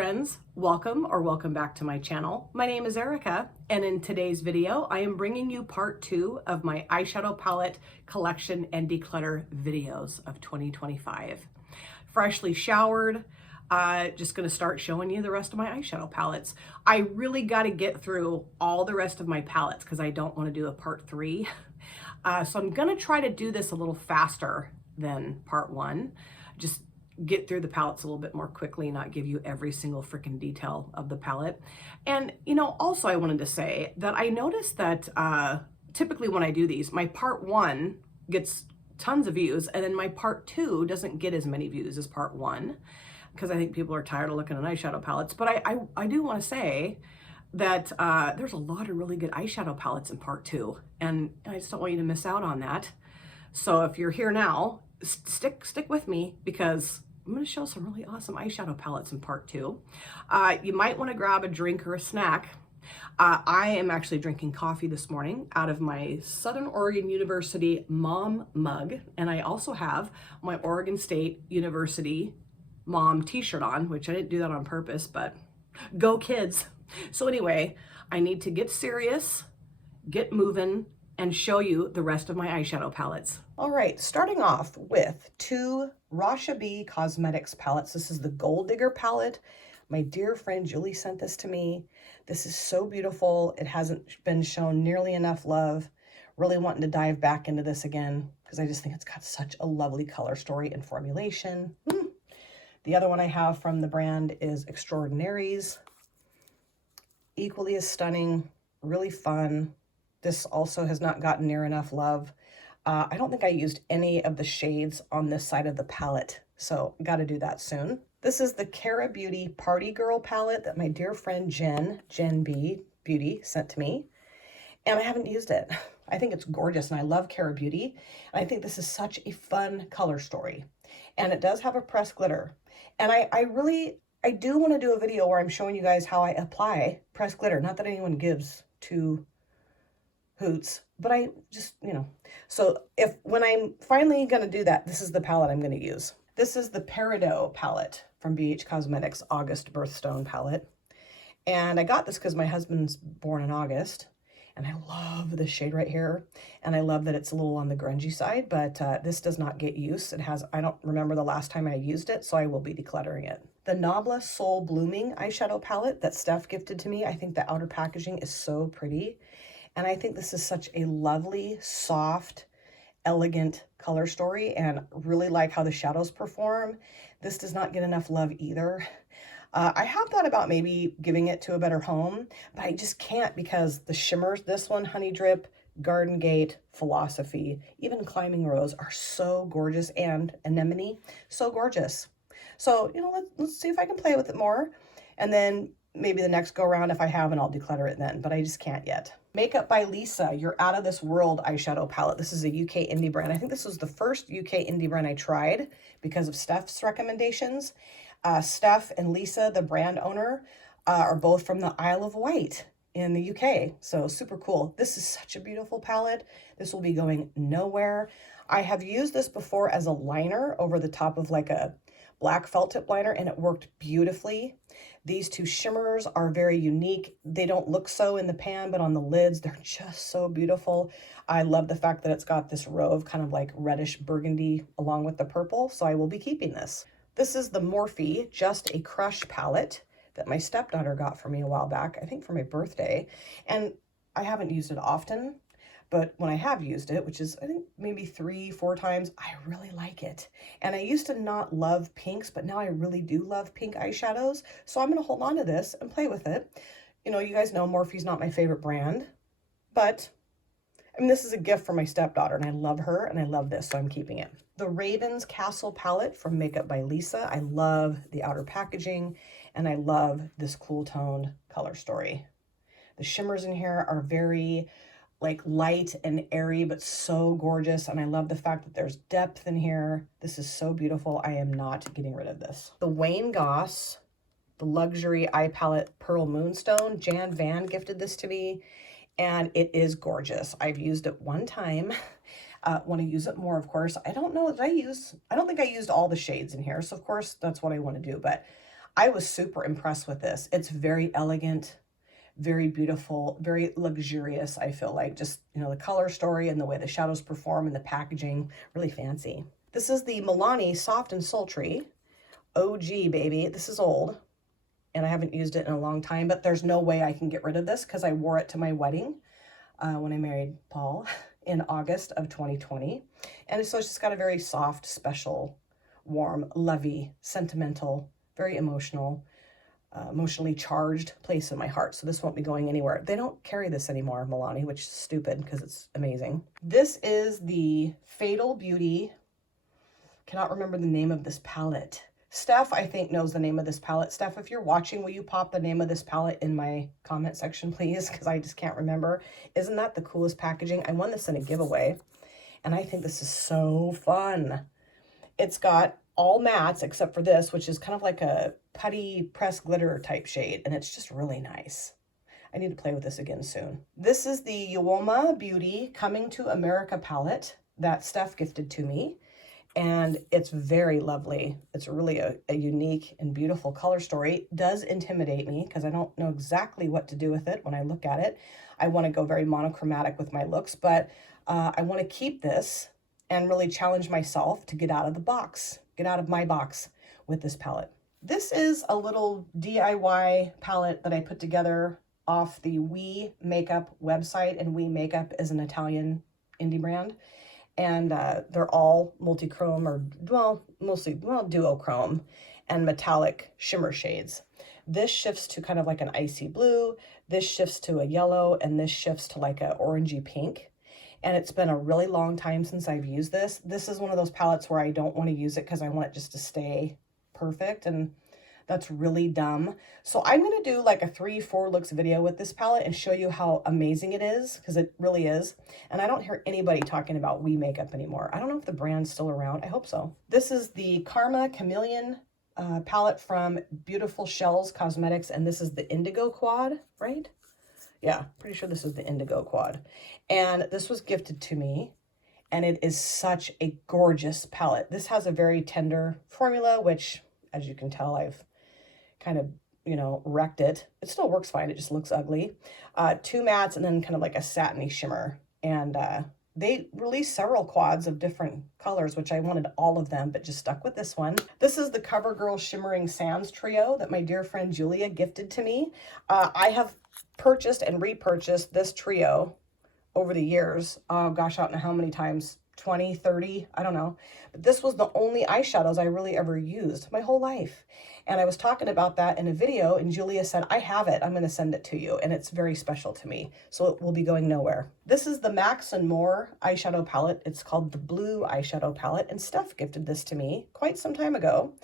friends, welcome back to my channel. My name is Erica, and in today's video I am bringing you part 2 of my eyeshadow palette collection and declutter videos of 2025. Freshly showered, just going to start showing you the rest of my eyeshadow palettes. I really got to get through all the rest of my palettes because I don't want to do a part 3. So I'm going to try to do this a little faster than part 1. Just get through the palettes a little bit more quickly, not give you every single freaking detail of the palette. And also I wanted to say that I noticed that typically when I do these, my part 1 gets tons of views, and then my part 2 doesn't get as many views as part 1, because I think people are tired of looking at eyeshadow palettes. But I do want to say that there's a lot of really good eyeshadow palettes in part 2, and I just don't want you to miss out on that. So if you're here now, stick with me, because I'm going to show some really awesome eyeshadow palettes in part 2. You might want to grab a drink or a snack. I am actually drinking coffee this morning out of my Southern Oregon University mom mug, and I also have my Oregon State University mom t-shirt on, which I didn't do that on purpose, but go kids. So anyway, I need to get serious, get moving, and show you the rest of my eyeshadow palettes. All right, starting off with 2 Nomad Cosmetics palettes. This is the Gold Digger palette. My dear friend Julie sent this to me. This is so beautiful. It hasn't been shown nearly enough love. Really wanting to dive back into this again because I just think it's got such a lovely color story and formulation. The other one I have from the brand is Extraordinaries. Equally as stunning, really fun. This also has not gotten near enough love. I don't think I used any of the shades on this side of the palette, so got to do that soon. This is the Cara Beauty Party Girl palette that my dear friend Jen B Beauty sent to me, and I haven't used it. I think it's gorgeous, and I love Cara Beauty, and I think this is such a fun color story. And it does have a pressed glitter, and I do want to do a video where I'm showing you guys how I apply pressed glitter. Not that anyone gives two hoots, but I just, so when I'm finally going to do that, this is the palette I'm going to use. This is the Peridot palette from BH Cosmetics August Birthstone palette. And I got this because my husband's born in August, and I love this shade right here. And I love that it's a little on the grungy side, but this does not get use. I don't remember the last time I used it, so I will be decluttering it. The Nabla Soul Blooming eyeshadow palette that Steph gifted to me. I think the outer packaging is so pretty. And I think this is such a lovely, soft, elegant color story, and really like how the shadows perform. This does not get enough love either. I have thought about maybe giving it to a better home, but I just can't because the shimmers, this one, Honey Drip, Garden Gate, Philosophy, even Climbing Rose are so gorgeous, and Anemone, so gorgeous. So, let's see if I can play with it more. And then maybe the next go around, if I have, and I'll declutter it then, but I just can't yet. Makeup by Lisa, You're Out of This World eyeshadow palette. This is a UK indie brand. I think this was the first UK indie brand I tried because of Steph's recommendations. Steph and Lisa, the brand owner, are both from the Isle of Wight in the UK. So super cool. This is such a beautiful palette. This will be going nowhere. I have used this before as a liner over the top of like a black felt tip liner, and it worked beautifully. These 2 shimmers are very unique. They don't look so in the pan, but on the lids, they're just so beautiful. I love the fact that it's got this row of kind of like reddish burgundy along with the purple, so I will be keeping this. This is the Morphe Just a Crush palette that my stepdaughter got for me a while back, I think for my birthday, and I haven't used it often. But when I have used it, which is, I think, maybe 3-4 times, I really like it. And I used to not love pinks, but now I really do love pink eyeshadows. So I'm going to hold on to this and play with it. You guys know Morphe's not my favorite brand, but this is a gift for my stepdaughter, and I love her, and I love this, so I'm keeping it. The Raven's Castle palette from Makeup by Lisa. I love the outer packaging, and I love this cool toned color story. The shimmers in here are very like light and airy, but so gorgeous. And I love the fact that there's depth in here. This is so beautiful. I am not getting rid of this. The Wayne Goss, the luxury eye palette Pearl Moonstone. Jan Van gifted this to me, and it is gorgeous. I've used it one time. Want to use it more, of course. I don't know that I don't think I used all the shades in here. So of course that's what I want to do, but I was super impressed with this. It's very elegant, very beautiful, very luxurious, I feel like. Just, you know, the color story and the way the shadows perform and the packaging, really fancy. This is the Milani Soft and Sultry. OG, baby. This is old, and I haven't used it in a long time, but there's no way I can get rid of this because I wore it to my wedding when I married Paul in August of 2020. And so it's just got a very soft, special, warm, lovey, sentimental, very emotional, emotionally charged place in my heart. So this won't be going anywhere. They don't carry this anymore, Milani, which is stupid because it's amazing. This is the Fatal Beauty. Cannot remember the name of this palette. Steph, I think, knows the name of this palette. Steph, if you're watching, will you pop the name of this palette in my comment section, please? Because I just can't remember. Isn't that the coolest packaging? I won this in a giveaway, and I think this is so fun. It's got all mattes except for this, which is kind of like a putty pressed glitter type shade, and it's just really nice. I need to play with this again soon. This is the Uoma Beauty Coming to America palette that Steph gifted to me. And it's very lovely. It's really a unique and beautiful color story. It does intimidate me because I don't know exactly what to do with it when I look at it. I want to go very monochromatic with my looks, but I want to keep this and really challenge myself to get out of the box, get out of my box with this palette. This is a little DIY palette that I put together off the We Makeup website, and We Makeup is an Italian indie brand. And they're all multi-chrome or, well, mostly, well, duochrome and metallic shimmer shades. This shifts to kind of like an icy blue, this shifts to a yellow, and this shifts to like a orangey pink. And it's been a really long time since I've used this. This is one of those palettes where I don't want to use it because I want it just to stay perfect, and that's really dumb. So I'm going to do like a 3-4 looks video with this palette and show you how amazing it is, because it really is. And I don't hear anybody talking about We Makeup anymore. I don't know if the brand's still around. I hope so. This is the Karma Chameleon palette from Beautiful Shells Cosmetics, and this is the Indigo Quad, right? Yeah, pretty sure this is the Indigo Quad. And this was gifted to me, and it is such a gorgeous palette. This has a very tender formula, which, as you can tell, I've kind of, you know, wrecked it. It still works fine. It just looks ugly. 2 mattes and then kind of like a satiny shimmer. And they released several quads of different colors, which I wanted all of them, but just stuck with this one. This is the CoverGirl Shimmering Sands trio that my dear friend Juvia gifted to me. I have purchased and repurchased this trio over the years. Oh gosh, I don't know how many times. 20, 30, I don't know. But this was the only eyeshadows I really ever used my whole life. And I was talking about that in a video, and Julia said, I have it. I'm going to send it to you. And it's very special to me. So it will be going nowhere. This is the Max and More eyeshadow palette. It's called the Blue eyeshadow palette. And Steph gifted this to me quite some time ago.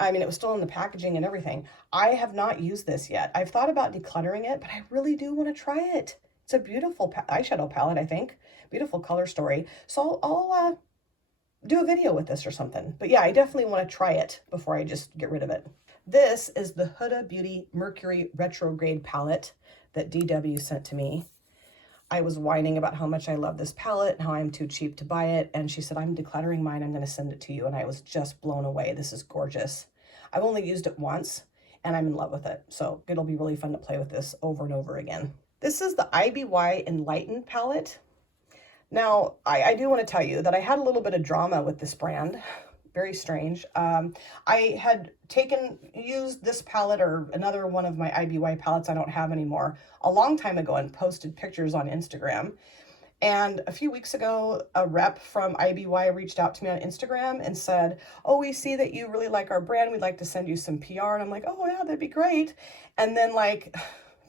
I mean, it was still in the packaging and everything. I have not used this yet. I've thought about decluttering it, but I really do want to try it. It's a beautiful eyeshadow palette, I think. Beautiful color story. So I'll do a video with this or something. But yeah, I definitely want to try it before I just get rid of it. This is the Huda Beauty Mercury Retrograde palette that DW sent to me. I was whining about how much I love this palette and how I'm too cheap to buy it. And she said, I'm decluttering mine. I'm going to send it to you. And I was just blown away. This is gorgeous. I've only used it once and I'm in love with it. So it'll be really fun to play with this over and over again. This is the IBY Enlightened palette. Now, I do want to tell you that I had a little bit of drama with this brand. Very strange. I had used this palette or another one of my IBY palettes I don't have anymore a long time ago and posted pictures on Instagram. And a few weeks ago, a rep from IBY reached out to me on Instagram and said, oh, we see that you really like our brand. We'd like to send you some PR. And I'm like, oh, yeah, that'd be great. And then, like,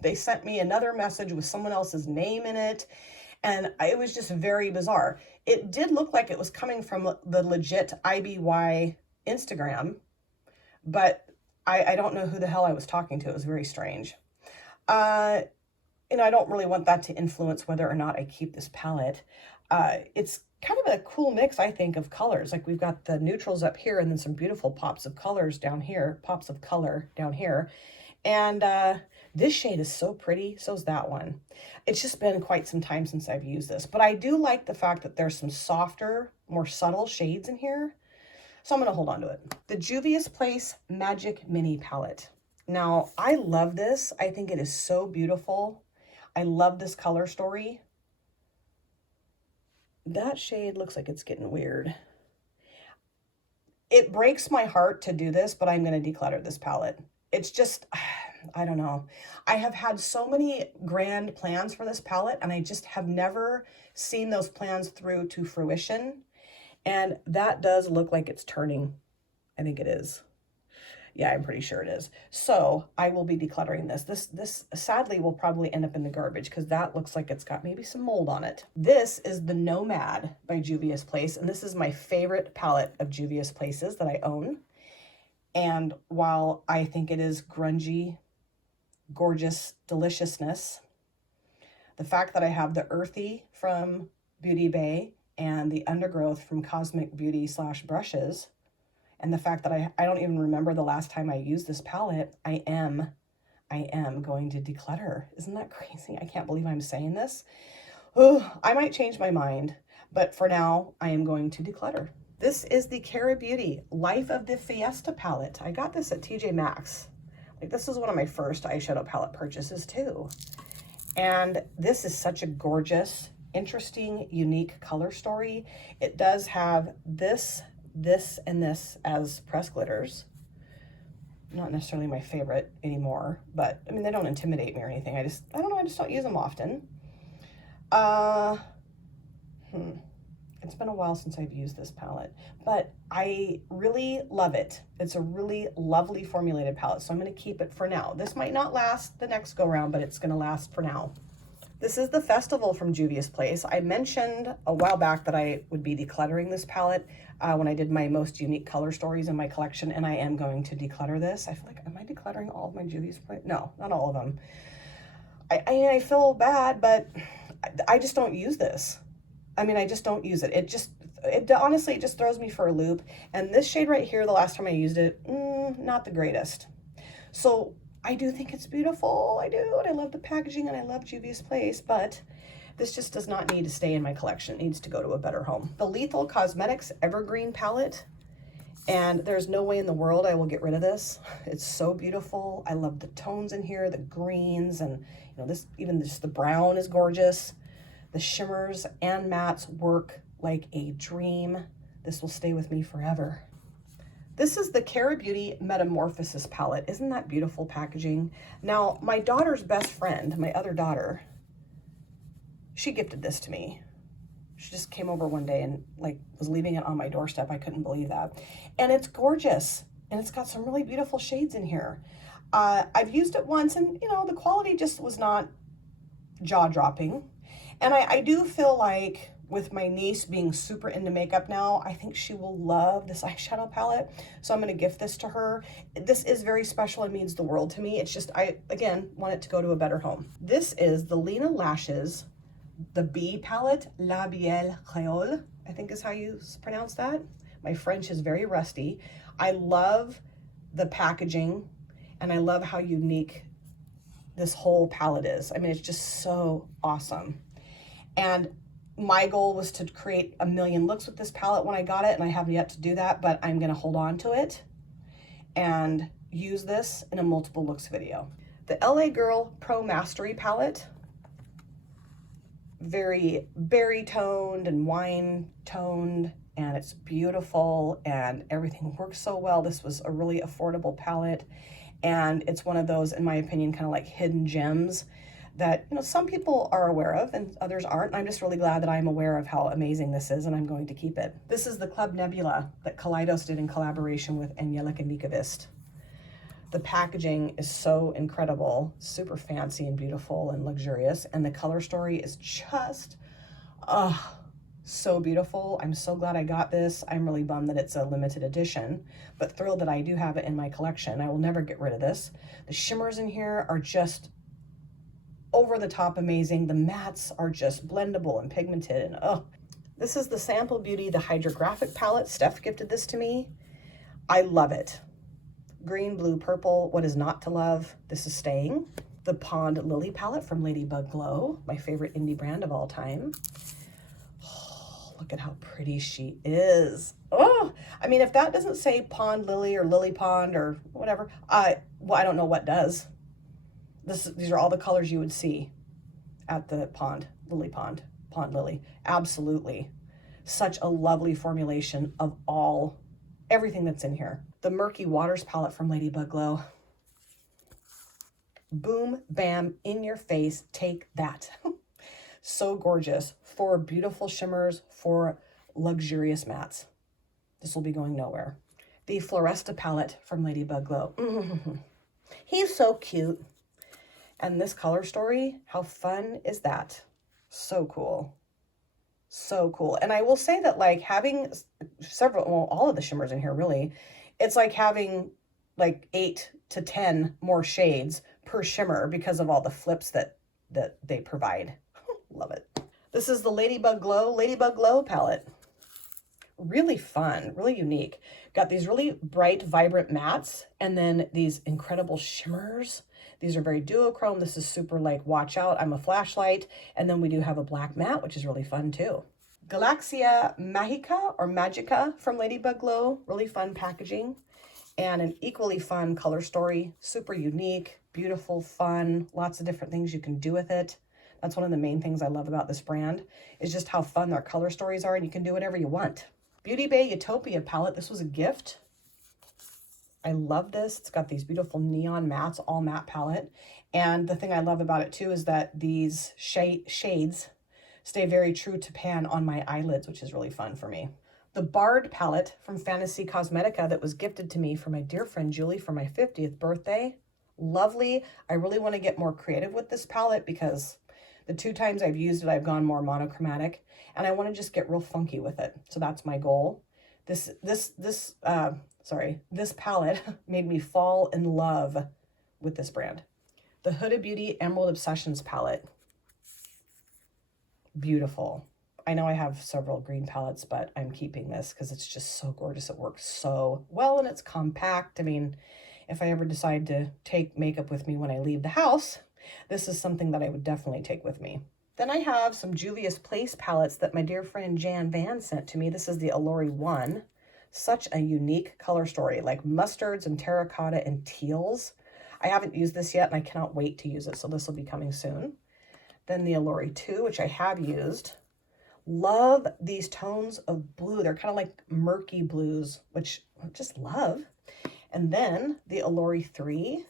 they sent me another message with someone else's name in it. And it was just very bizarre. It did look like it was coming from the legit IBY Instagram, but I don't know who the hell I was talking to. It was very strange. I don't really want that to influence whether or not I keep this palette. It's kind of a cool mix, I think, of colors. Like we've got the neutrals up here and then some beautiful pops of colors down here, pops of color down here. And this shade is so pretty. So is that one. It's just been quite some time since I've used this, but I do like the fact that there's some softer, more subtle shades in here. So I'm going to hold on to it. The Juvia's Place Magic Mini Palette. Now, I love this. I think it is so beautiful. I love this color story. That shade looks like it's getting weird. It breaks my heart to do this, but I'm going to declutter this palette. It's just, I don't know. I have had so many grand plans for this palette, and I just have never seen those plans through to fruition. And that does look like it's turning. I think it is. Yeah, I'm pretty sure it is. So I will be decluttering this. This sadly will probably end up in the garbage because that looks like it's got maybe some mold on it. This is the Nomad by Juvia's Place, and this is my favorite palette of Juvia's Places that I own. And while I think it is grungy, gorgeous deliciousness, the fact that I have the Earthy from Beauty Bay and the Undergrowth from Cosmic Beauty / Brushes, and the fact that I don't even remember the last time I used this palette, I am going to declutter. Isn't that crazy? I can't believe I'm saying this. Oh, I might change my mind, but for now, I am going to declutter. This is the Cara Beauty Life of the Fiesta palette. I got this at TJ Maxx. Like, this is one of my first eyeshadow palette purchases too. And this is such a gorgeous, interesting, unique color story. It does have this, and this as press glitters. Not necessarily my favorite anymore, but I mean, they don't intimidate me or anything. I don't know, I just don't use them often. It's been a while since I've used this palette, but I really love it. It's a really lovely formulated palette, so I'm going to keep it for now. This might not last the next go round, but it's going to last for now. This is the Festival from Juvia's Place. I mentioned a while back that I would be decluttering this palette when I did my most unique color stories in my collection, and I am going to declutter this. I feel like, am I decluttering all of my Juvia's Place? No, not all of them. I feel bad, but I just don't use this. I mean, I just don't use it. It honestly, it just throws me for a loop. And this shade right here, the last time I used it, not the greatest. So I do think it's beautiful. I do, and I love the packaging, and I love Juvia's Place, but this just does not need to stay in my collection. It needs to go to a better home. The Lethal Cosmetics Evergreen Palette, and there's no way in the world I will get rid of this. It's so beautiful. I love the tones in here, the greens, and you know, this, even just the brown is gorgeous. The shimmers and mattes work like a dream. This will stay with me forever. This is the Cara Beauty Metamorphosis palette. Isn't that beautiful packaging? Now, my daughter's best friend, my other daughter, she gifted this to me. She just came over one day and like was leaving it on my doorstep. I couldn't believe that. And it's gorgeous. And it's got some really beautiful shades in here. I've used it once, and you know, the quality just was not jaw-dropping. And I do feel like with my niece being super into makeup now, I think she will love this eyeshadow palette. So I'm going to gift this to her. This is very special and means the world to me. It's just, I, again, want it to go to a better home. This is the Lena Lashes, the B palette, Labiel Créole, I think is how you pronounce that. My French is very rusty. I love the packaging, and I love how unique this whole palette is. I mean, it's just so awesome. And my goal was to create a million looks with this palette when I got it, and I haven't yet to do that, but I'm gonna hold on to it and use this in a multiple looks video. The LA Girl Pro Mastery palette, very berry toned and wine toned, and it's beautiful and everything works so well. This was a really affordable palette, and it's one of those, in my opinion, kind of like hidden gems that, you know, some people are aware of and others aren't. I'm just really glad that I'm aware of how amazing this is, and I'm going to keep it. This is the Club Nebula that Kaleidos did in collaboration with Angelica Nikavist. The packaging is so incredible, super fancy and beautiful and luxurious, and the color story is just, so beautiful. I'm so glad I got this. I'm really bummed that it's a limited edition, but thrilled that I do have it in my collection. I will never get rid of this. The shimmers in here are just over the top amazing. The mattes are just blendable and pigmented, and this is the Sample Beauty, the Hydrographic palette. Steph gifted this to me. I love it. Green, blue, purple, what is not to love? This is staying. The Pond Lily palette from Ladybug Glow, my favorite indie brand of all time. Oh, look at how pretty she is. Oh, I mean, if that doesn't say Pond Lily or Lily Pond or whatever, well, I don't know what does. These are all the colors you would see at the pond, Lily Pond, Pond Lily. Absolutely. Such a lovely formulation of everything that's in here. The Murky Waters palette from Ladybug Glow. Boom, bam, in your face, take that. So gorgeous. 4 beautiful shimmers, 4 luxurious mattes. This will be going nowhere. The Floresta palette from Ladybug Glow. He's so cute. And this color story, how fun is that? So cool. So cool. And I will say that like having all of the shimmers in here really, it's like having like 8 to 10 more shades per shimmer because of all the flips that they provide. Love it. This is the Ladybug Glow palette. Really fun, really unique. Got these really bright, vibrant mattes and then these incredible shimmers. These are very duochrome. This is super like watch out, I'm a flashlight. And then we do have a black matte, which is really fun too. Galaxia Magica from Ladybug Glow. Really fun packaging and an equally fun color story. Super unique, beautiful, fun, lots of different things you can do with it. That's one of the main things I love about this brand is just how fun their color stories are and you can do whatever you want. Beauty Bay Utopia palette. This was a gift. I love this. It's got these beautiful neon mattes, all matte palette. And the thing I love about it too is that these shades stay very true to pan on my eyelids, which is really fun for me. The Bard palette from Fantasy Cosmetica that was gifted to me from my dear friend Julie for my 50th birthday. Lovely. I really want to get more creative with this palette because the 2 times I've used it, I've gone more monochromatic and I want to just get real funky with it. So that's my goal. This palette made me fall in love with this brand. The Huda Beauty Emerald Obsessions palette. Beautiful. I know I have several green palettes, but I'm keeping this because it's just so gorgeous. It works so well and it's compact. I mean, if I ever decide to take makeup with me when I leave the house, this is something that I would definitely take with me. Then I have some Juvia's Place palettes that my dear friend Jan Van sent to me. This is the Allure 1. Such a unique color story, like mustards and terracotta and teals. I haven't used this yet and I cannot wait to use it, so this will be coming soon. Then the Allure 2, which I have used. Love these tones of blue. They're kind of like murky blues, which I just love. And then the Allure 3,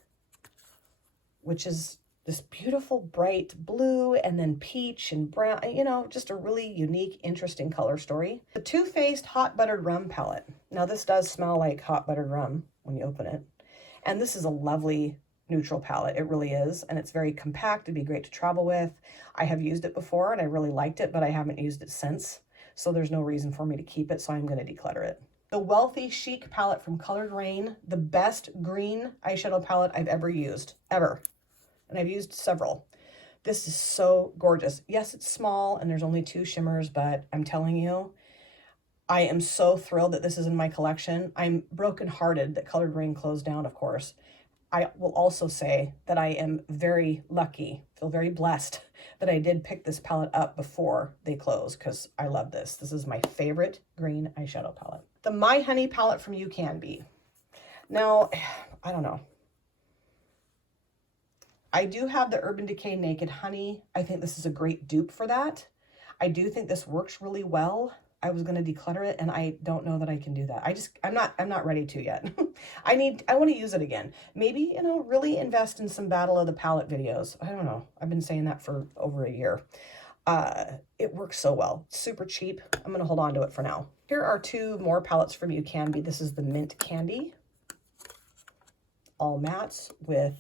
which is this beautiful bright blue and then peach and brown, you know, just a really unique, interesting color story. The Too Faced Hot Buttered Rum palette. Now this does smell like hot buttered rum when you open it. And this is a lovely neutral palette. It really is. And it's very compact. It'd be great to travel with. I have used it before and I really liked it, but I haven't used it since. So there's no reason for me to keep it. So I'm going to declutter it. The Wealthy Chic palette from Colored Rain. The best green eyeshadow palette I've ever used. Ever. And I've used several. This is so gorgeous. Yes, it's small and there's only 2 shimmers, but I'm telling you, I am so thrilled that this is in my collection. I'm brokenhearted that Colored Rain closed down, of course. I will also say that I am very lucky, feel very blessed that I did pick this palette up before they closed because I love this. This is my favorite green eyeshadow palette. The My Honey palette from You Can Be. Now, I don't know. I do have the Urban Decay Naked Honey. I think this is a great dupe for that. I do think this works really well. I was going to declutter it and I don't know that I can do that. I'm not ready to yet. I want to use it again. Maybe, you know, really invest in some Battle of the Palette videos. I don't know. I've been saying that for over a year. It works so well. Super cheap. I'm going to hold on to it for now. Here are 2 more palettes from You Can Be. This is the Mint Candy. All mattes with,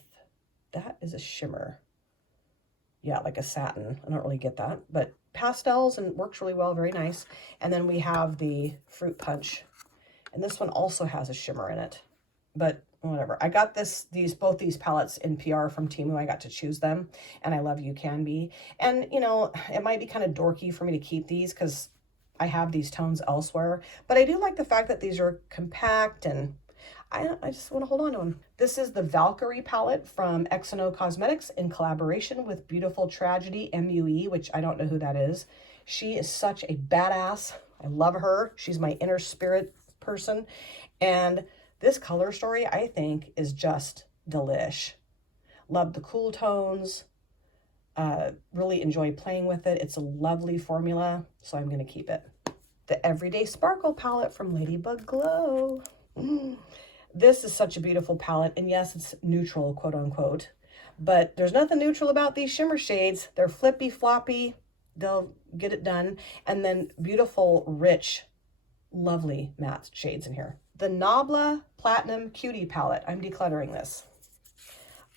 that is a shimmer. Yeah, like a satin. I don't really get that, but pastels and works really well. Very nice. And then we have the Fruit Punch. And this one also has a shimmer in it, but whatever. I got both these palettes in PR from Temu. I got to choose them and I love You Can Be. And you know, it might be kind of dorky for me to keep these because I have these tones elsewhere, but I do like the fact that these are compact and I just want to hold on to them. This is the Valkyrie palette from Eyeshadow Cosmetics in collaboration with Beautiful Tragedy MUE, which I don't know who that is. She is such a badass. I love her. She's my inner spirit person. And this color story, I think, is just delish. Love the cool tones. Really enjoy playing with it. It's a lovely formula, so I'm going to keep it. The Everyday Sparkle palette from Ladybug Glow. This is such a beautiful palette, and yes, it's neutral, quote unquote, but there's nothing neutral about these shimmer shades. They're flippy floppy, they'll get it done, and then beautiful, rich, lovely matte shades in here. The Nabla Platinum Cutie palette, I'm decluttering this.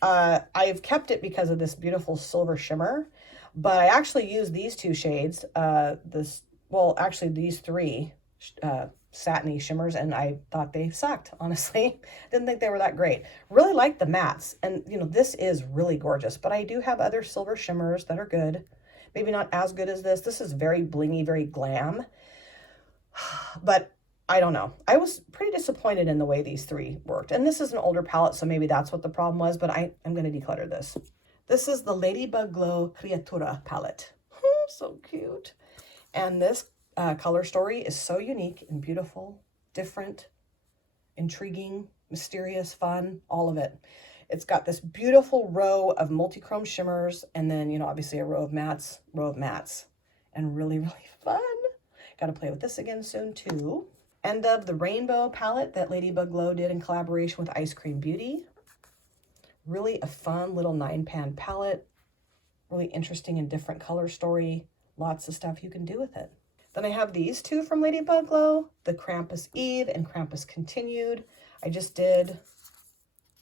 I've kept it because of this beautiful silver shimmer, but I actually use these two shades, these three satiny shimmers, and I thought they sucked, honestly. Didn't think they were that great. Really like the mattes, and you know, this is really gorgeous, but I do have other silver shimmers that are good. Maybe not as good as this. This is very blingy, very glam, but I don't know. I was pretty disappointed in the way these three worked, and this is an older palette, so maybe that's what the problem was, but I'm going to declutter this. This is the Ladybug Glow Creatura palette. So cute. And this color story is so unique and beautiful, different, intriguing, mysterious, fun, all of it. It's got this beautiful row of multi-chrome shimmers, and then, you know, obviously a row of mattes, and really, really fun. Got to play with this again soon too. End of the Rainbow palette that Ladybug Glow did in collaboration with Ice Cream Beauty. Really a fun little 9-pan palette. Really interesting and different color story. Lots of stuff you can do with it. Then I have these two from Ladybug Glow, the Krampus Eve and Krampus Continued. I just did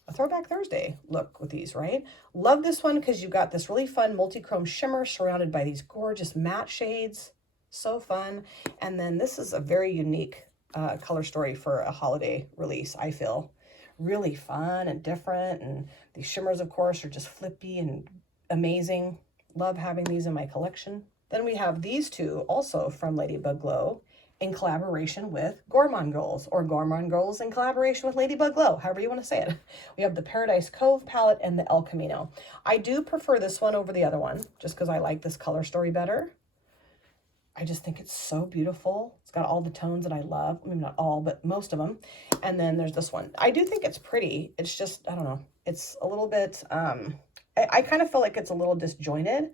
a Throwback Thursday look with these, right? Love this one because you've got this really fun multi-chrome shimmer surrounded by these gorgeous matte shades. So fun. And then this is a very unique color story for a holiday release, I feel. Really fun and different, and these shimmers, of course, are just flippy and amazing. Love having these in my collection. Then we have these two also from Ladybug Glow in collaboration with Gourmand Girls, or Gourmand Girls in collaboration with Ladybug Glow, however you want to say it. We have the Paradise Cove palette and the El Camino. I do prefer this one over the other one, just because I like this color story better. I just think it's so beautiful. It's got all the tones that I love. Maybe not all, but most of them. And then there's this one. I do think it's pretty. It's just, I don't know. It's a little bit, I kind of feel like it's a little disjointed.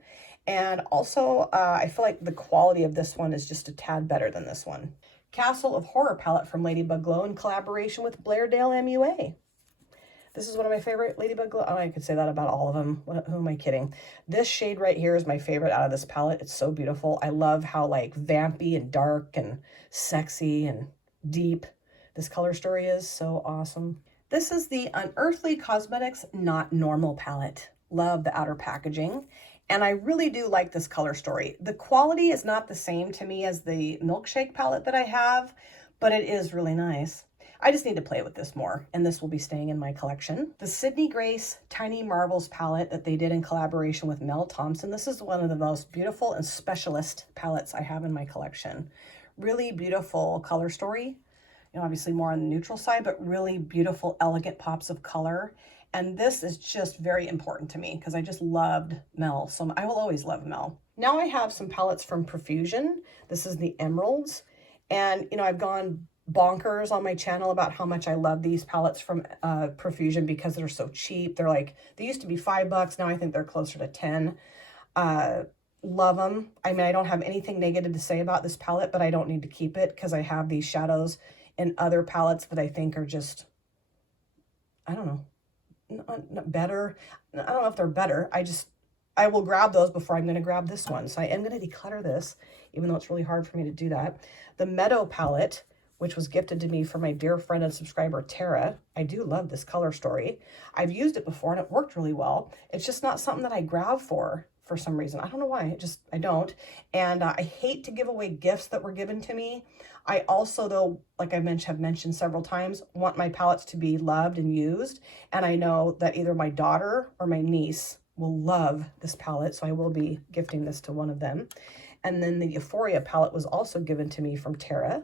And also, I feel like the quality of this one is just a tad better than this one. Castle of Horror palette from Ladybug Glow in collaboration with Blairdale MUA. This is one of my favorite Ladybug Glow. Oh, I could say that about all of them. Who am I kidding? This shade right here is my favorite out of this palette. It's so beautiful. I love how like vampy and dark and sexy and deep this color story is. So awesome. This is the Unearthly Cosmetics Not Normal palette. Love the outer packaging. And I really do like this color story. The quality is not the same to me as the Milkshake palette that I have, but it is really nice. I just need to play with this more, and this will be staying in my collection. The Sydney Grace Tiny Marvels palette that they did in collaboration with Mel Thompson. This is one of the most beautiful and specialist palettes I have in my collection. Really beautiful color story. You know, obviously more on the neutral side, but really beautiful, elegant pops of color. And this is just very important to me because I just loved Mel. So I will always love Mel. Now I have some palettes from Profusion. This is the Emeralds. And, you know, I've gone bonkers on my channel about how much I love these palettes from Profusion because they're so cheap. They're like, they used to be $5. Now I think they're closer to 10. Love them. I mean, I don't have anything negative to say about this palette, but I don't need to keep it because I have these shadows in other palettes that I think are just, I don't know, not better. I don't know if they're better. I will grab those before I'm going to grab this one. So I am going to declutter this, even though it's really hard for me to do that. The Meadow palette, which was gifted to me from my dear friend and subscriber, Tara. I do love this color story. I've used it before and it worked really well. It's just not something that I grab for some reason. I don't know why, I don't. And I hate to give away gifts that were given to me. I also, though, like I have mentioned several times, want my palettes to be loved and used. And I know that either my daughter or my niece will love this palette, so I will be gifting this to one of them. And then the Euphoria palette was also given to me from Tara.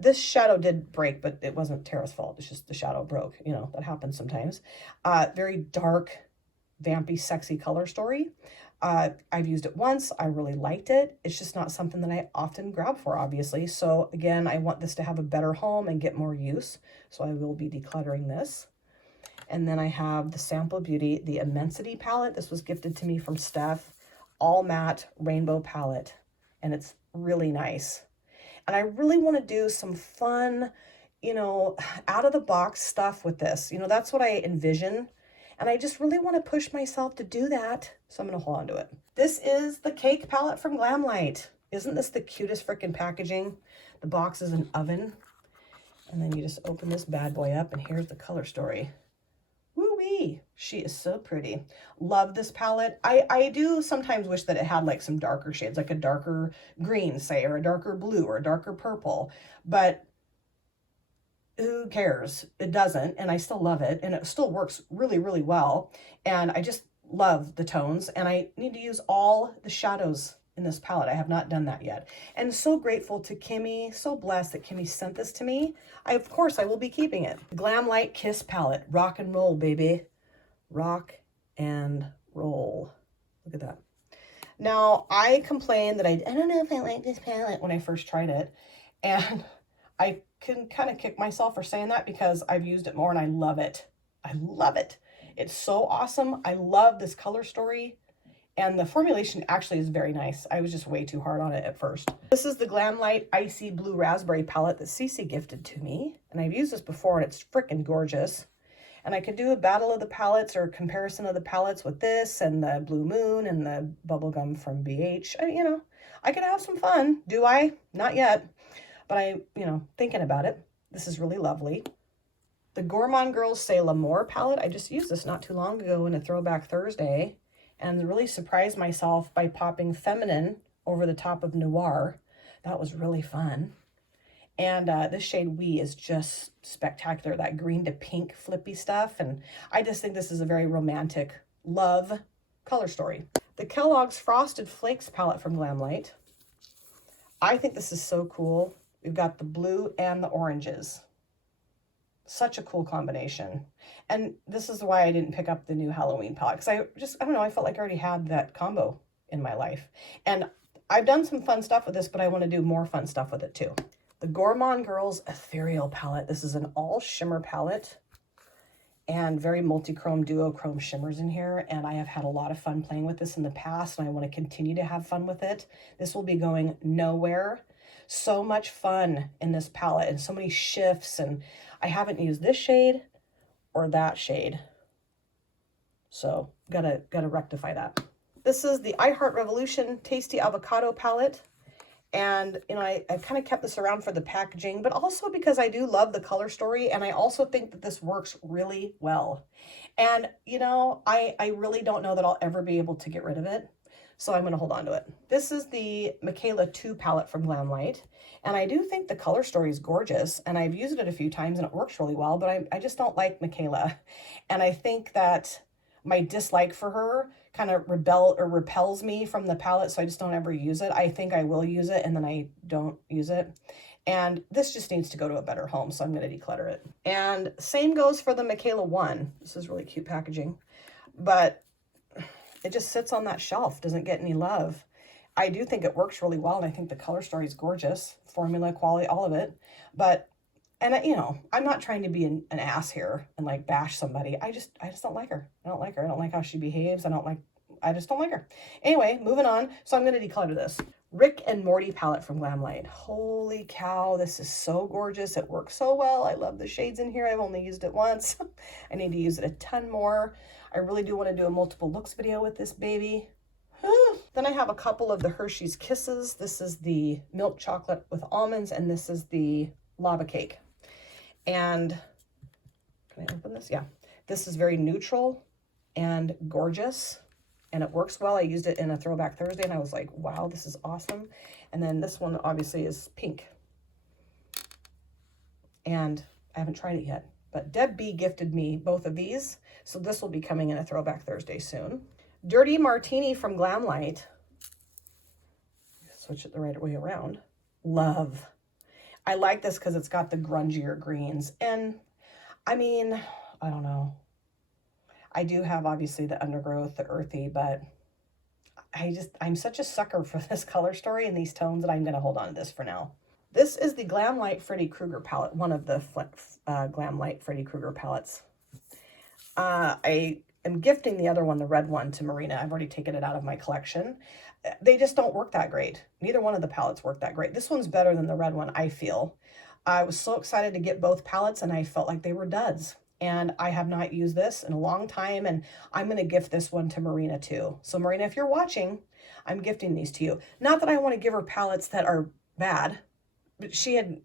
This shadow did break, but it wasn't Tara's fault. It's just the shadow broke. You know, that happens sometimes. Very dark, vampy, sexy color story. I've used it once. I really liked it. It's just not something that I often grab for, obviously. So again, I want this to have a better home and get more use. So I will be decluttering this. And then I have the Sample Beauty, the Immensity palette. This was gifted to me from Steph. All matte rainbow palette. And it's really nice. And I really want to do some fun, you know, out of the box stuff with this. You know, that's what I envision. And I just really want to push myself to do that. So I'm going to hold on to it. This is the Cake palette from Glamlite. Isn't this the cutest freaking packaging? The box is an oven. And then you just open this bad boy up and here's the color story. Woo-wee. She is so pretty. Love this palette. I do sometimes wish that it had like some darker shades, like a darker green, say, or a darker blue or a darker purple. But who cares? It doesn't, and I still love it, and it still works really, really well. And I just love the tones, and I need to use all the shadows in this palette. I have not done that yet. And so grateful to Kimmy, so blessed that Kimmy sent this to me. Of course, I will be keeping it. Glamlite Kiss palette. Rock and roll, baby. Rock and roll. Look at that. Now, I complained that I don't know if I like this palette when I first tried it, and I can kind of kick myself for saying that because I've used it more and I love it. I love it. It's so awesome. I love this color story, and the formulation actually is very nice. I was just way too hard on it at first. This is the Glamlite Icy Blue Raspberry palette that Cece gifted to me, and I've used this before and it's freaking gorgeous. And I could do a battle of the palettes or a comparison of the palettes with this and the Blue Moon and the Bubblegum from BH. You know, I could have some fun. Do I? Not yet. But you know, thinking about it. This is really lovely. The Gourmand Girls Say L'Amour palette. I just used this not too long ago in a Throwback Thursday and really surprised myself by popping Feminine over the top of Noir. That was really fun. And this shade We is just spectacular. That green to pink flippy stuff. And I just think this is a very romantic love color story. The Kellogg's Frosted Flakes palette from Glamlite. I think this is so cool. We've got the blue and the oranges. Such a cool combination. And this is why I didn't pick up the new Halloween palette. Because I don't know, I felt like I already had that combo in my life. And I've done some fun stuff with this, but I want to do more fun stuff with it too. The Gourmand Girls Ethereal palette. This is an all shimmer palette. And very multi-chrome, duochrome shimmers in here. And I have had a lot of fun playing with this in the past, and I want to continue to have fun with it. This will be going nowhere. So much fun in this palette and so many shifts, and I haven't used this shade or that shade. So gotta rectify that. This is the I Heart Revolution Tasty Avocado palette. And, you know, I kind of kept this around for the packaging, but also because I do love the color story. And I also think that this works really well. And, you know, I really don't know that I'll ever be able to get rid of it. So I'm going to hold on to it. This is the Michaela 2 palette from Glamlite. And I do think the color story is gorgeous. And I've used it a few times and it works really well. But I just don't like Michaela. And I think that my dislike for her kind of repels me from the palette, so I just don't ever use it. I think I will use it, and then I don't use it. And this just needs to go to a better home, so I'm going to declutter it. And same goes for the Michaela 1. This is really cute packaging, but it just sits on that shelf, doesn't get any love. I do think it works really well, and I think the color story is gorgeous, formula, quality, all of it. But you know, I'm not trying to be an ass here and like bash somebody. I just don't like her. I don't like her. I don't like how she behaves. I just don't like her. Anyway, moving on. So I'm going to declutter this. Rick and Morty palette from Glamlite. Holy cow, this is so gorgeous. It works so well. I love the shades in here. I've only used it once. I need to use it a ton more. I really do want to do a multiple looks video with this baby. Then I have a couple of the Hershey's Kisses. This is the milk chocolate with almonds, and this is the lava cake. And can I open this? Yeah. This is very neutral and gorgeous, and it works well. I used it in a Throwback Thursday, and I was like, wow, this is awesome. And then this one obviously is pink. And I haven't tried it yet, but Deb B gifted me both of these. So this will be coming in a Throwback Thursday soon. Dirty Martini from Glamlite. Switch it the right way around. Love. I like this because it's got the grungier greens. And I mean, I don't know. I do have obviously the undergrowth, the earthy, but I'm such a sucker for this color story and these tones that I'm going to hold on to this for now. This is the Glamlite Freddy Krueger palette, one of the Glamlite Freddy Krueger palettes. I am gifting the other one, the red one, to Marina. I've already taken it out of my collection. They just don't work that great. Neither one of the palettes work that great. This one's better than the red one, I feel. I was so excited to get both palettes, and I felt like they were duds. And I have not used this in a long time, and I'm going to gift this one to Marina too. So Marina, if you're watching, I'm gifting these to you. Not that I want to give her palettes that are bad, but she had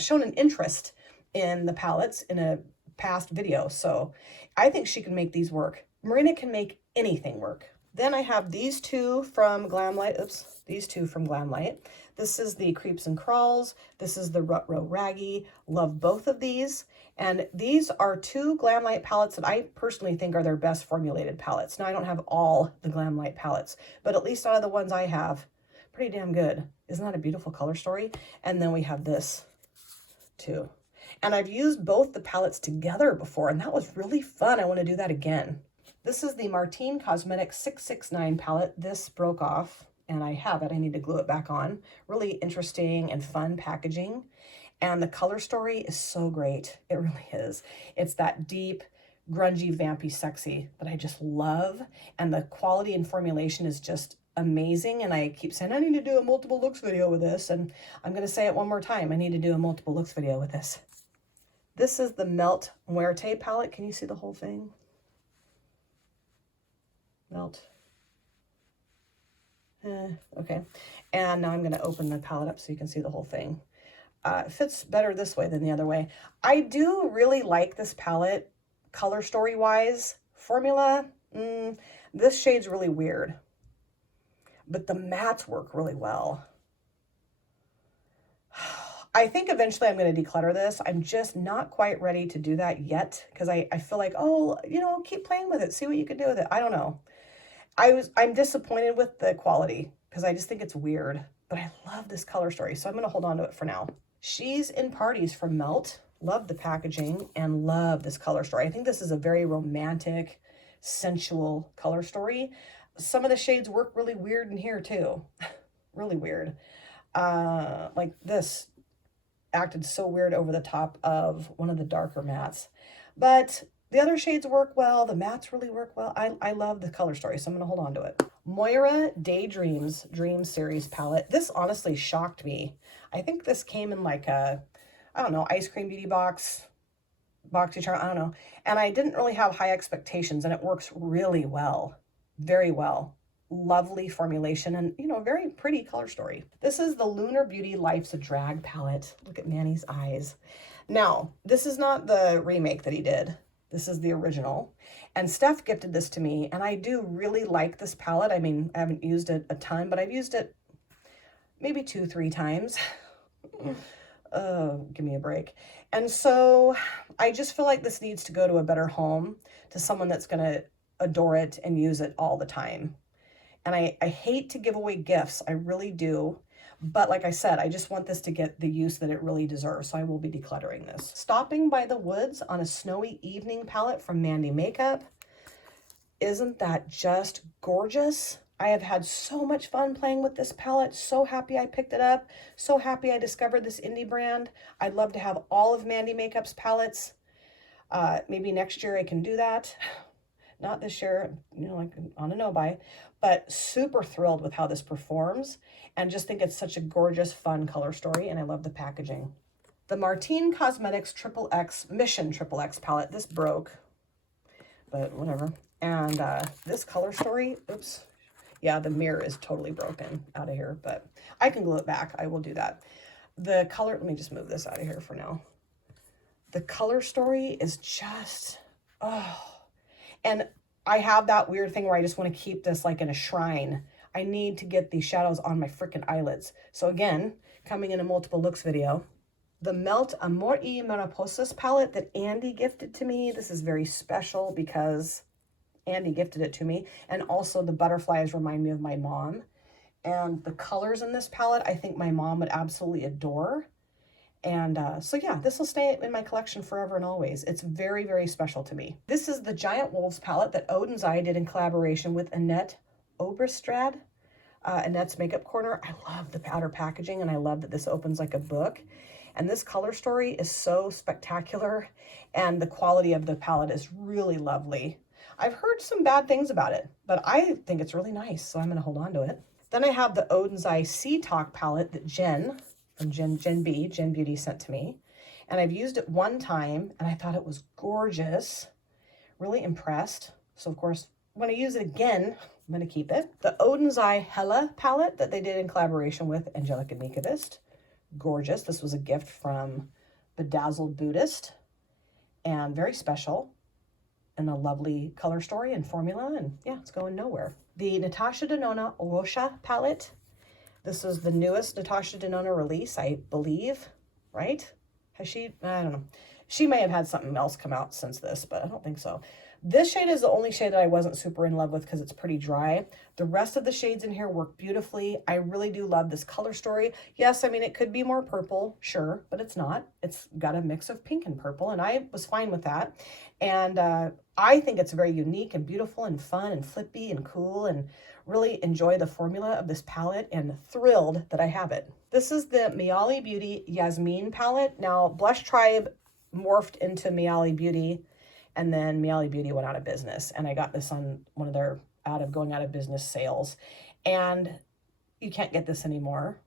shown an interest in the palettes in a past video, so I think she can make these work. Marina can make anything work. Then I have these two from Glamlite. Oops, these two from Glamlite. This is the Creeps and Crawls. This is the Rut Row Raggy. Love both of these. And these are two Glamlite palettes that I personally think are their best formulated palettes. Now, I don't have all the Glamlite palettes, but at least out of the ones I have, pretty damn good. Isn't that a beautiful color story? And then we have this too. And I've used both the palettes together before, and that was really fun. I want to do that again. This is the Nomad Cosmetics 669 palette. This broke off, and I have it. I need to glue it back on. Really interesting and fun packaging. And the color story is so great. It really is. It's that deep, grungy, vampy, sexy that I just love. And the quality and formulation is just amazing. And I keep saying, I need to do a multiple looks video with this. And I'm going to say it one more time. I need to do a multiple looks video with this. This is the Melt Muerte palette. Can you see the whole thing? Melt. Okay. And now I'm going to open the palette up so you can see the whole thing. It fits better this way than the other way. I do really like this palette, color story wise. Formula, this shade's really weird. But the mattes work really well. I think eventually I'm going to declutter this. I'm just not quite ready to do that yet because I feel like, oh, you know, keep playing with it. See what you can do with it. I don't know. I'm disappointed with the quality because I just think it's weird. But I love this color story, so I'm going to hold on to it for now. She's in Parties from Melt. Love the packaging and love this color story. I think this is a very romantic, sensual color story. Some of the shades work really weird in here too. Really weird. Like this acted so weird over the top of one of the darker mattes. But the other shades work well. The mattes really work well. I love the color story, so I'm going to hold on to it. Moira Daydreams Dream Series palette. This honestly shocked me. I think this came in like a, I don't know, ice cream beauty box, BoxyCharm, I don't know. And I didn't really have high expectations, and it works really well. Very well. Lovely formulation and, you know, very pretty color story. This is the Lunar Beauty Life's a Drag palette. Look at Manny's eyes. Now, this is not the remake that he did. This is the original. And Steph gifted this to me, and I do really like this palette. I mean, I haven't used it a ton, but I've used it maybe 2-3 times. Oh, give me a break. And so I just feel like this needs to go to a better home, to someone that's going to adore it and use it all the time. And I hate to give away gifts. I really do. But like I said, I just want this to get the use that it really deserves. So I will be decluttering this. Stopping by the Woods on a Snowy Evening palette from Mandy Makeup. Isn't that just gorgeous? I have had so much fun playing with this palette. So happy I picked it up. So happy I discovered this indie brand. I'd love to have all of Mandy Makeup's palettes. Maybe next year I can do that. Not this year, you know, like on a no-buy. But super thrilled with how this performs and just think it's such a gorgeous, fun color story. And I love the packaging. The Nomad Cosmetics XXX Mission XXX palette. This broke, but whatever. And this color story, oops. Yeah, the mirror is totally broken out of here, but I can glue it back. I will do that. The color, let me just move this out of here for now. The color story is just, oh. And I have that weird thing where I just want to keep this like in a shrine. I need to get these shadows on my freaking eyelids. So again, coming in a multiple looks video, the Melt Amor y Mariposas palette that Andy gifted to me. This is very special because Andy gifted it to me. And also the butterflies remind me of my mom. And the colors in this palette, I think my mom would absolutely adore. And so yeah, this will stay in my collection forever and always. It's very, very special to me. This is the Giant Wolves palette that Odin's Eye did in collaboration with Annette Oberstrad, Annette's Makeup Corner. I love the outer packaging, and I love that this opens like a book. And this color story is so spectacular, and the quality of the palette is really lovely. I've heard some bad things about it, but I think it's really nice, so I'm going to hold on to it. Then I have the Odin's Eye Sea Talk palette that Jen Beauty sent to me. And I've used it one time, and I thought it was gorgeous. Really impressed. So, of course, when I use it again, I'm going to keep it. The Odin's Eye Hella palette that they did in collaboration with Angelica Mikavist. Gorgeous. This was a gift from Bedazzled Buddhist, and very special, and a lovely color story and formula, and yeah, it's going nowhere. The Natasha Denona Rosha palette. This is the newest Natasha Denona release, I believe, right? Has she? I don't know. She may have had something else come out since this, but I don't think so. This shade is the only shade that I wasn't super in love with because it's pretty dry. The rest of the shades in here work beautifully. I really do love this color story. Yes, I mean, it could be more purple, sure, but it's not. It's got a mix of pink and purple, and I was fine with that. And I think it's very unique and beautiful and fun and flippy and cool, and really enjoy the formula of this palette and thrilled that I have it. This is the Miali Beauty Yasmin palette. Now, Blush Tribe morphed into Miali Beauty, and then Miali Beauty went out of business, and I got this on one of their going out of business sales, and you can't get this anymore.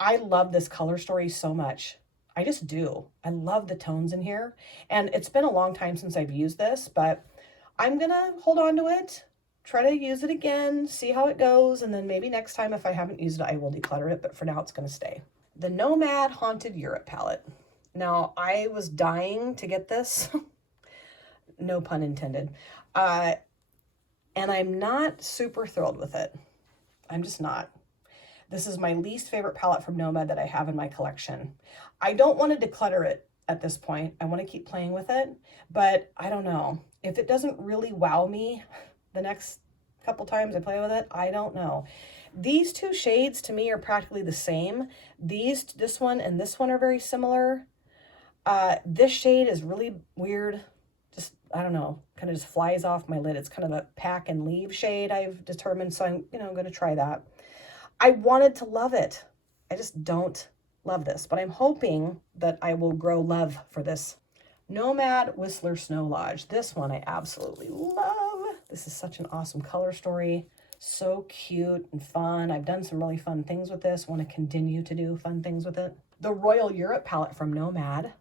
I love this color story so much. I just do. I love the tones in here, and it's been a long time since I've used this, but I'm gonna hold on to it, try to use it again, see how it goes, and then maybe next time if I haven't used it, I will declutter it, but for now it's gonna stay. The Nomad Haunted Europe palette. Now, I was dying to get this, no pun intended, and I'm not super thrilled with it. I'm just not. This is my least favorite palette from Nomad that I have in my collection. I don't want to declutter it at this point. I want to keep playing with it, but I don't know. If it doesn't really wow me the next couple times I play with it, I don't know. These two shades to me are practically the same. This one and this one are very similar. This shade is really weird. Just, I don't know, kind of just flies off my lid. It's kind of a pack and leave shade, I've determined, so I'm going to try that. I wanted to love it. I just don't love this, but I'm hoping that I will grow love for this. Nomad Whistler Snow Lodge. This one I absolutely love. This is such an awesome color story. So cute and fun. I've done some really fun things with this. Want to continue to do fun things with it. The Royal Europe palette from Nomad.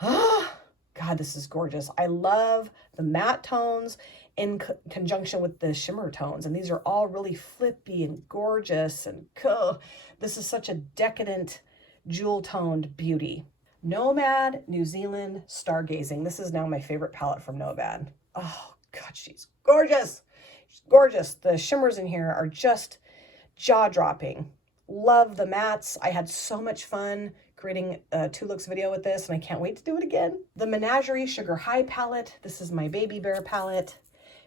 God, this is gorgeous. I love the matte tones in conjunction with the shimmer tones. And these are all really flippy and gorgeous. And this is such a decadent, jewel-toned beauty. Nomad New Zealand Stargazing. This is now my favorite palette from Nomad. Oh, God, she's gorgeous. She's gorgeous. The shimmers in here are just jaw-dropping. Love the mattes. I had so much fun creating a 2 looks video with this, and I can't wait to do it again. The Menagerie Sugar High palette. This is my baby bear palette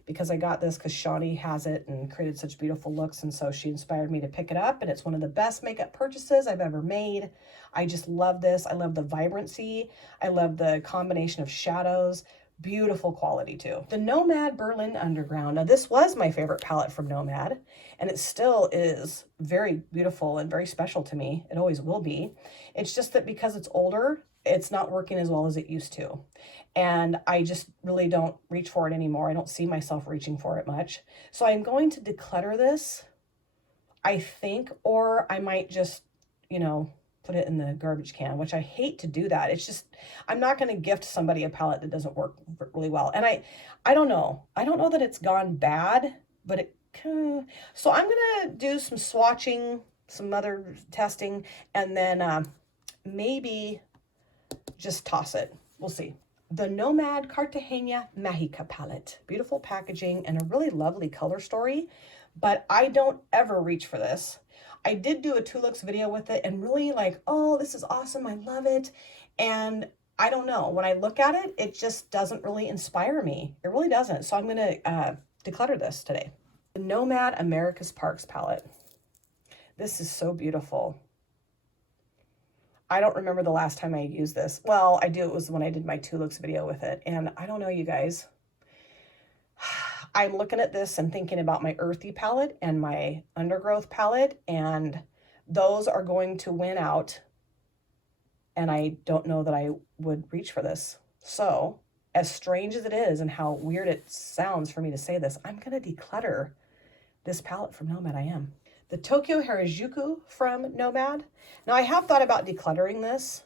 because I got this because Shawnee has it and created such beautiful looks, and so she inspired me to pick it up, and it's one of the best makeup purchases I've ever made. I just love this. I love the vibrancy. I love the combination of shadows. Beautiful quality too. The Nomad Berlin Underground. Now this was my favorite palette from Nomad, and it still is very beautiful and very special to me. It always will be. It's just that because it's older, it's not working as well as it used to. And I just really don't reach for it anymore. I don't see myself reaching for it much. So I'm going to declutter this, I think, or I might just, put it in the garbage can, which I hate to do that. It's just, I'm not going to gift somebody a palette that doesn't work really well. And I don't know. I don't know that it's gone bad, but it so I'm going to do some swatching, some other testing, and then maybe just toss it. We'll see. The Nomad Cartagena Mágica palette. Beautiful packaging and a really lovely color story, but I don't ever reach for this. I did do a 2 looks video with it and really oh, this is awesome. I love it. And I don't know. When I look at it, it just doesn't really inspire me. It really doesn't. So I'm going to declutter this today. The Nomad America's Parks palette. This is so beautiful. I don't remember the last time I used this. Well, I do. It was when I did my 2 looks video with it. And I don't know, you guys. I'm looking at this and thinking about my earthy palette and my undergrowth palette, and those are going to win out. And I don't know that I would reach for this. So, as strange as it is and how weird it sounds for me to say this, I'm going to declutter this palette from Nomad. I am. The Tokyo Harajuku from Nomad. Now, I have thought about decluttering this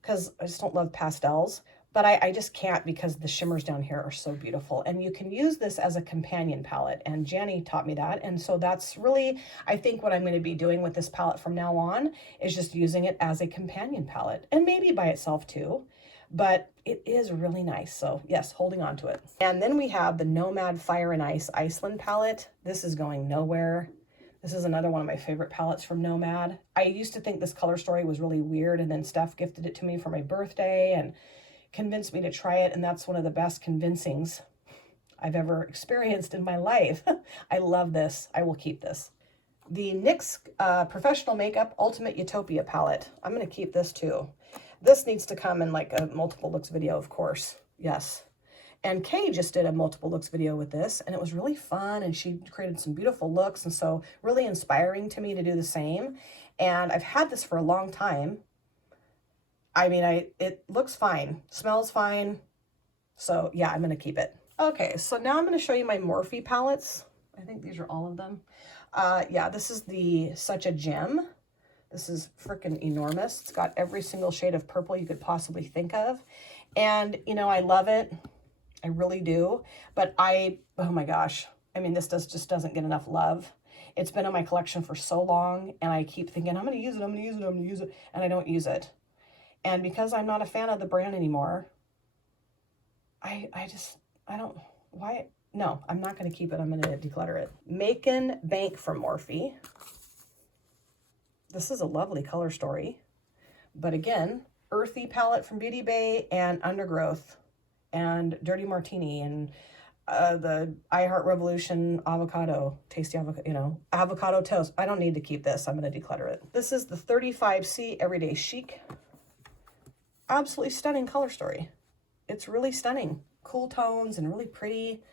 because I just don't love pastels, but I just can't because the shimmers down here are so beautiful. And you can use this as a companion palette, and Janny taught me that. And so that's really, I think, what I'm going to be doing with this palette from now on is just using it as a companion palette, and maybe by itself too. But it is really nice. So yes, holding on to it. And then we have the Nomad Fire and Ice Iceland palette. This is going nowhere. This is another one of my favorite palettes from Nomad. I used to think this color story was really weird, and then Steph gifted it to me for my birthday and convinced me to try it, and that's one of the best convincings I've ever experienced in my life. I love this. I will keep this. The NYX Professional Makeup Ultimate Utopia palette. I'm going to keep this too. This needs to come in like a multiple looks video, of course. Yes. And Kay just did a multiple looks video with this, and it was really fun, and she created some beautiful looks, and so really inspiring to me to do the same. And I've had this for a long time. I mean, it looks fine, smells fine. So yeah, I'm gonna keep it. Okay, so now I'm gonna show you my Morphe palettes. I think these are all of them. Yeah, this is the Such a Gem. This is freaking enormous. It's got every single shade of purple you could possibly think of. And you know, I love it. I really do. But oh my gosh. I mean, this just doesn't get enough love. It's been in my collection for so long, and I keep thinking, I'm gonna use it, I'm gonna use it, I'm gonna use it, and I don't use it. And because I'm not a fan of the brand anymore, no, I'm not going to keep it. I'm going to declutter it. Macon Bank from Morphe. This is a lovely color story. But again, earthy palette from Beauty Bay, and Undergrowth, and Dirty Martini, and the I Heart Revolution avocado, tasty avocado, you know, avocado toast. I don't need to keep this. I'm going to declutter it. This is the 35C Everyday Chic. Absolutely stunning color story. It's really stunning. Cool tones and really pretty.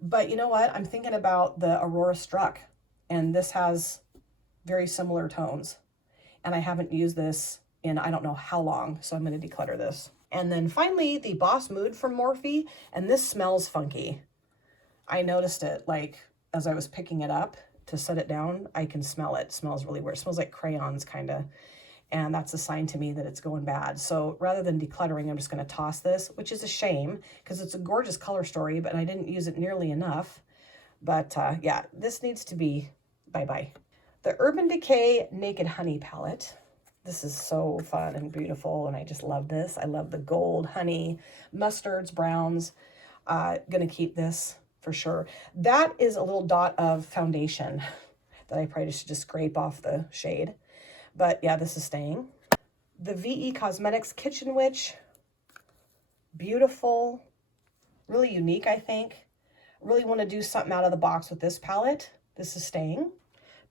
But you know what? I'm thinking about the Aurora Struck, and this has very similar tones. And I haven't used this in I don't know how long, so I'm going to declutter this. And then finally, the Boss Mood from Morphe, and this smells funky. I noticed it, like, as I was picking it up to set it down, I can smell it. It smells really weird. It smells like crayons, kind of. And that's a sign to me that it's going bad. So rather than decluttering, I'm just going to toss this, which is a shame because it's a gorgeous color story, but I didn't use it nearly enough. But yeah, this needs to be bye-bye. The Urban Decay Naked Honey palette. This is so fun and beautiful, and I just love this. I love the gold, honey, mustards, browns. Gonna keep this for sure. That is a little dot of foundation that I probably should just scrape off the shade. But yeah, this is staying. The VE Cosmetics Kitchen Witch. Beautiful. Really unique, I think. Really want to do something out of the box with this palette. This is staying.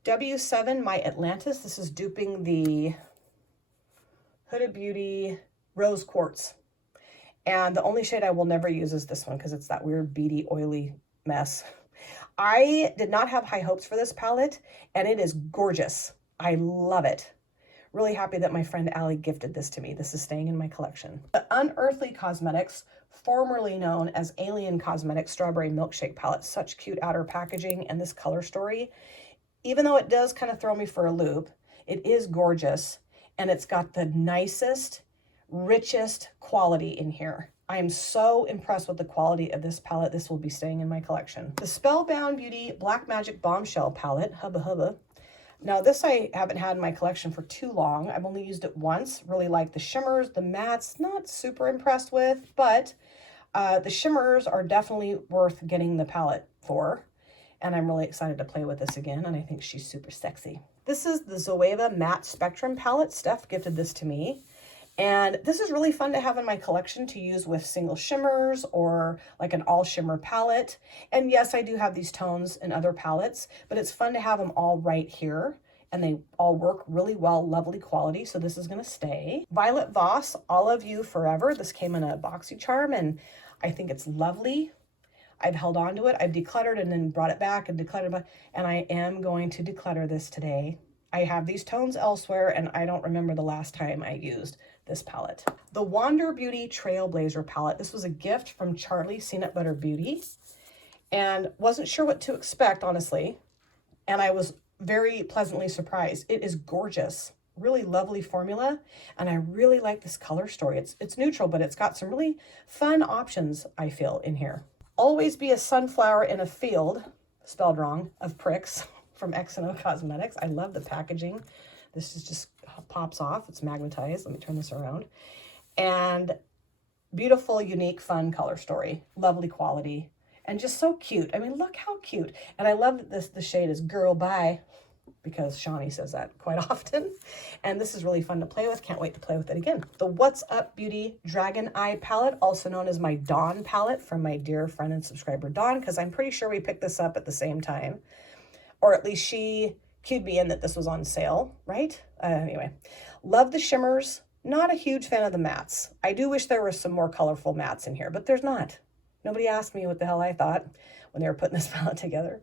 W7 My Atlantis. This is duping the Huda Beauty Rose Quartz. And the only shade I will never use is this one because it's that weird beady, oily mess. I did not have high hopes for this palette, and it is gorgeous. I love it. Really happy that my friend Allie gifted this to me. This is staying in my collection. The Unearthly Cosmetics, formerly known as Alien Cosmetics Strawberry Milkshake Palette. Such cute outer packaging and this color story. Even though it does kind of throw me for a loop, it is gorgeous, and it's got the nicest, richest quality in here. I am so impressed with the quality of this palette. This will be staying in my collection. The Spellbound Beauty Black Magic Bombshell palette, Hubba Hubba. Now this I haven't had in my collection for too long. I've only used it once. Really like the shimmers, the mattes, not super impressed with, but the shimmers are definitely worth getting the palette for. And I'm really excited to play with this again, and I think she's super sexy. This is the Zoeva Matte Spectrum palette. Steph gifted this to me. And this is really fun to have in my collection to use with single shimmers or like an all shimmer palette. And yes, I do have these tones in other palettes, but it's fun to have them all right here and they all work really well, lovely quality. So this is gonna stay. Violet Voss, All of You Forever. This came in a BoxyCharm and I think it's lovely. I've held on to it. I've decluttered and then brought it back and decluttered, and I am going to declutter this today. I have these tones elsewhere and I don't remember the last time I used this palette. The Wander Beauty Trailblazer palette. This was a gift from Charlie Peanut Butter Beauty and wasn't sure what to expect, honestly. And I was very pleasantly surprised. It is gorgeous, really lovely formula. And I really like this color story. It's neutral, but it's got some really fun options, I feel, in here. Always Be a Sunflower in a Field, spelled wrong, of Pricks from Nomad Cosmetics. I love the packaging. This is just pops off. It's magnetized. Let me turn this around. And beautiful, unique, fun color story. Lovely quality. And just so cute. I mean, look how cute. And I love that the shade is Girl Bye, because Shawnee says that quite often. And this is really fun to play with. Can't wait to play with it again. The What's Up Beauty Dragon Eye palette, also known as my Dawn palette from my dear friend and subscriber Dawn, because I'm pretty sure we picked this up at the same time. Or at least she cued me in that this was on sale, right? Anyway, love the shimmers. Not a huge fan of the mattes. I do wish there were some more colorful mattes in here, but there's not. Nobody asked me what the hell I thought when they were putting this palette together.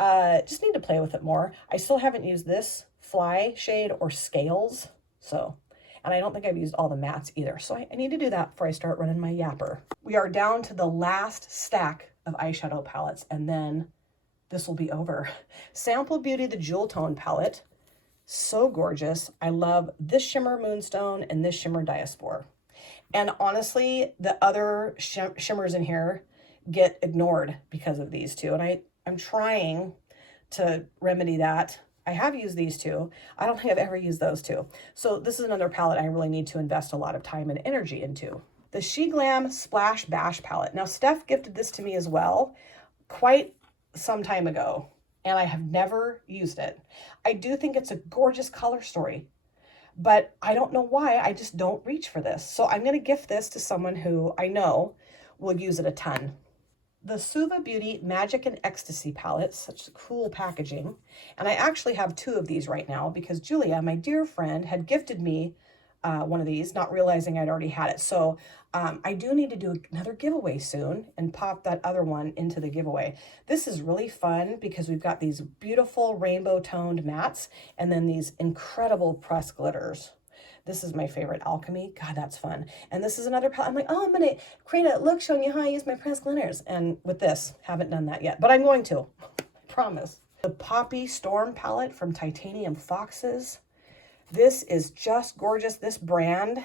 Just need to play with it more. I still haven't used this Fly shade or Scales. And I don't think I've used all the mattes either. So I need to do that before I start running my yapper. We are down to the last stack of eyeshadow palettes, and then this will be over. Sample Beauty, the Jewel Tone palette. So gorgeous. I love this shimmer Moonstone and this shimmer Diaspore. And honestly, the other shimmers in here get ignored because of these two. And I'm trying to remedy that. I have used these two. I don't think I've ever used those two. So this is another palette I really need to invest a lot of time and energy into. The She Glam Splash Bash palette. Now, Steph gifted this to me as well quite some time ago, and I have never used it. I do think it's a gorgeous color story, but I don't know why I just don't reach for this. So I'm going to gift this to someone who I know will use it a ton. The Suva Beauty Magic and Ecstasy palette, such cool packaging. And I actually have two of these right now because Julia, my dear friend, had gifted me one of these, not realizing I'd already had it. So I do need to do another giveaway soon and pop that other one into the giveaway. This is really fun because we've got these beautiful rainbow toned mattes and then these incredible pressed glitters. This is my favorite, Alchemy. God, that's fun. And this is another palette. I'm like, oh, I'm going to create a look showing you how I use my pressed glitters. And with this, haven't done that yet, but I'm going to, I promise. The Poppy Storm palette from Titanium Foxes. This is just gorgeous. This brand,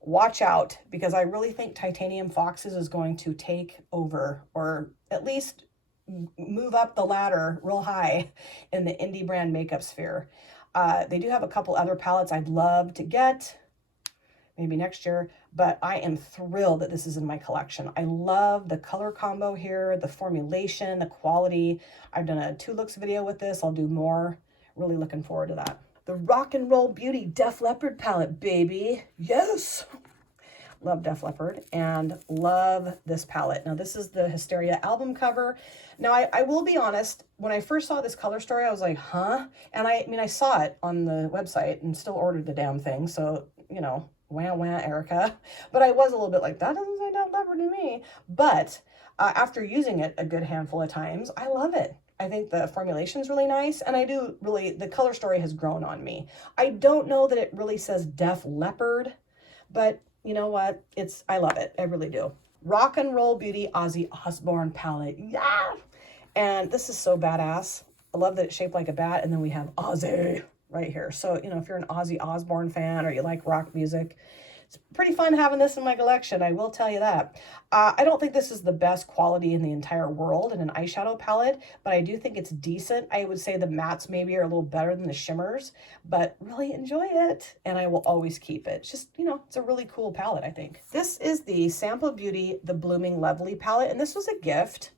watch out, because I really think Titanium Foxes is going to take over, or at least move up the ladder real high in the indie brand makeup sphere. They do have a couple other palettes I'd love to get, maybe next year, but I am thrilled that this is in my collection. I love the color combo here, the formulation, the quality. I've done a 2 looks video with this. I'll do more. Really looking forward to that. The Rock and Roll Beauty Def Leppard palette, baby. Yes. Love Def Leppard and love this palette. Now, this is the Hysteria album cover. Now, I will be honest, when I first saw this color story, I was like, huh? And I mean, I saw it on the website and still ordered the damn thing. So, you know, wah, wah, Erica. But I was a little bit like, that doesn't say Def Leppard to me. But after using it a good handful of times, I love it. I think the formulation is really nice, and I do really, the color story has grown on me. I don't know that it really says Def Leppard, but you know what? I love it. I really do. Rock and Roll Beauty Ozzy Osbourne palette. Yeah! And this is so badass. I love that it's shaped like a bat, and then we have Ozzy right here. So, you know, if you're an Ozzy Osbourne fan or you like rock music, it's pretty fun having this in my collection, I will tell you that. I don't think this is the best quality in the entire world in an eyeshadow palette, but I do think it's decent. I would say the mattes maybe are a little better than the shimmers, but really enjoy it, and I will always keep it. It's just, you know, it's a really cool palette, I think. This is the Sample Beauty The Blooming Lovely palette, and this was a gift.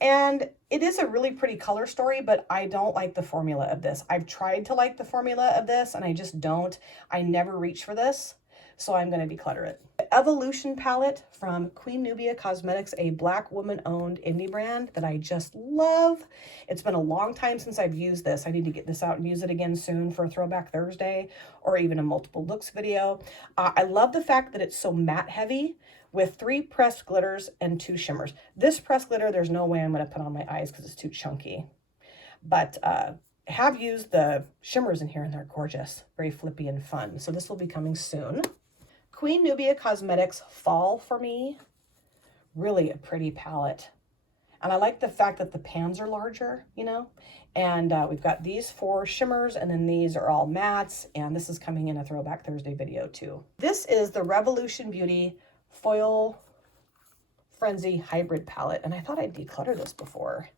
And it is a really pretty color story, but I don't like the formula of this. I've tried to like the formula of this, and I just don't. I never reach for this. So I'm going to declutter it. the Evolution palette from Queen Nubia Cosmetics, a Black woman-owned indie brand that I just love. It's been a long time since I've used this. I need to get this out and use it again soon for a Throwback Thursday or even a multiple looks video. I love the fact that it's so matte heavy with 3 pressed glitters and 2 shimmers. This pressed glitter, there's no way I'm going to put on my eyes because it's too chunky. But have used the shimmers in here and they're gorgeous, very flippy and fun. So this will be coming soon. Queen Nubia Cosmetics Fall for me, really a pretty palette. And I like the fact that the pans are larger, you know, and we've got these 4 shimmers and then these are all mattes, and this is coming in a Throwback Thursday video too. This is the Revolution Beauty Foil Frenzy Hybrid palette, and I thought I'd declutter this before.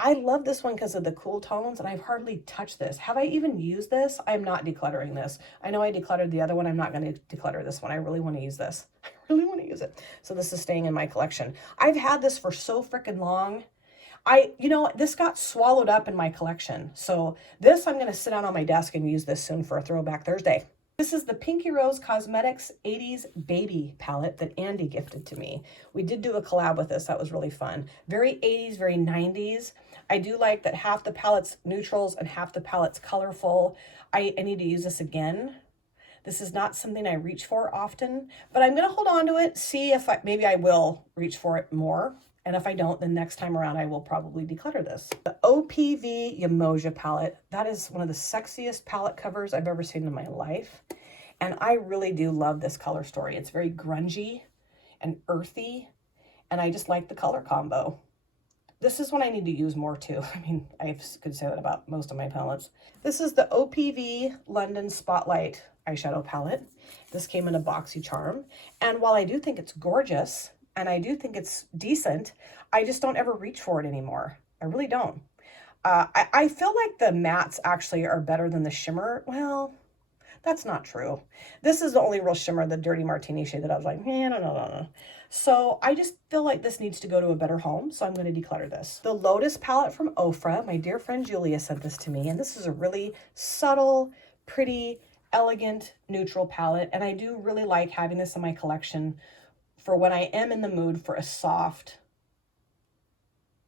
I love this one because of the cool tones, and I've hardly touched this. Have I even used this? I'm not decluttering this. I know I decluttered the other one. I'm not going to declutter this one. I really want to use this. I really want to use it. So this is staying in my collection. I've had this for so freaking long. You know, this got swallowed up in my collection. So this, I'm going to sit down on my desk and use this soon for a Throwback Thursday. This is the Pinky Rose Cosmetics 80s Baby palette that Andy gifted to me. We did do a collab with this. That was really fun. Very 80s, very 90s. I do like that half the palette's neutrals and half the palette's colorful. I need to use this again. This is not something I reach for often, but I'm going to hold on to it, see if maybe I will reach for it more. And if I don't, then next time around, I will probably declutter this. The OPV Yamoja palette. That is one of the sexiest palette covers I've ever seen in my life. And I really do love this color story. It's very grungy and earthy, and I just like the color combo. This is one I need to use more too. I mean, I could say that about most of my palettes. This is the OPV London Spotlight eyeshadow palette. This came in a boxy charm. And while I do think it's gorgeous, and I do think it's decent, I just don't ever reach for it anymore. I really don't. I feel like the mattes actually are better than the shimmer. Well, that's not true. This is the only real shimmer, the Dirty Martini shade, that I was like, no. So I just feel like this needs to go to a better home, so I'm going to declutter this. The Lotus palette from Ofra, my dear friend Julia sent this to me, and this is a really subtle, pretty, elegant, neutral palette, and I do really like having this in my collection for when I am in the mood for a soft,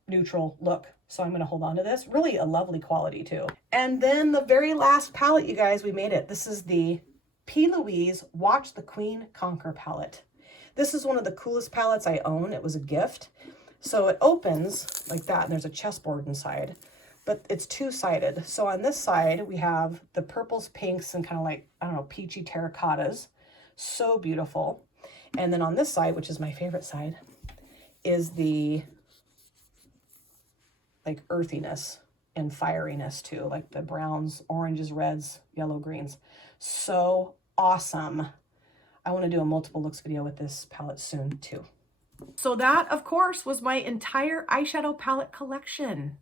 neutral look. So I'm going to hold on to this. Really a lovely quality too. And then the very last palette, you guys, we made it. This is the P. Louise Watch the Queen Conquer palette. This is one of the coolest palettes I own. It was a gift. So it opens like that, and there's a chessboard inside, but it's 2-sided. So on this side, we have the purples, pinks, and kind of like, I don't know, peachy terracottas. So beautiful. And then on this side, which is my favorite side, is the like earthiness and fieriness too, like the browns, oranges, reds, yellow, greens. So awesome. I want to do a multiple looks video with this palette soon too. So that, of course, was my entire eyeshadow palette collection.